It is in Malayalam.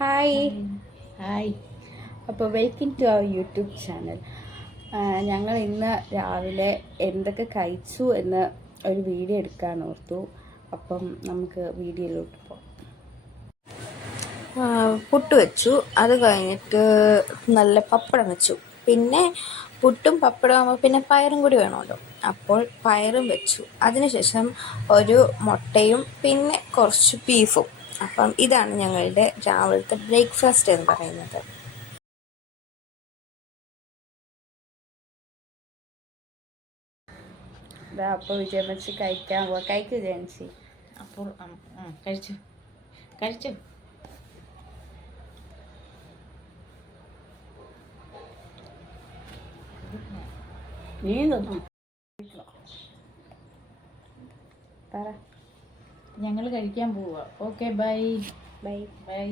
ഹായ്. ഹായ്. അപ്പോൾ welcome to our YouTube channel. ഞങ്ങൾ ഇന്ന് രാവിലെ എന്തൊക്കെ കഴിച്ചു എന്ന് ഒരു വീഡിയോ എടുക്കാൻ ഓർത്തു. അപ്പം നമുക്ക് വീഡിയോയിലോട്ട് പോകാം. പുട്ട് വെച്ചു, അത് കഴിഞ്ഞിട്ട് നല്ല പപ്പടം വെച്ചു. പിന്നെ പുട്ടും പപ്പടം ആകുമ്പോൾ പിന്നെ പയറും കൂടി വേണമല്ലോ, അപ്പോൾ പയറും വെച്ചു. അതിനുശേഷം ഒരു മുട്ടയും പിന്നെ കുറച്ച് ബീഫും. അപ്പം ഇതാണ് ഞങ്ങളുടെ രാവിലത്തെ ബ്രേക്ക്ഫാസ്റ്റ് എന്ന് പറയുന്നത്. അപ്പോൾ വിജയമച്ചി കഴിക്കാൻ പോവാ. കഴിക്കുക ജയൻസി. അപ്പോൾ കഴിച്ചു കഴിച്ചു. നീ പറ. ഞങ്ങൾ കഴിക്കാൻ പോവാ. Okay, bye bye. ബൈ.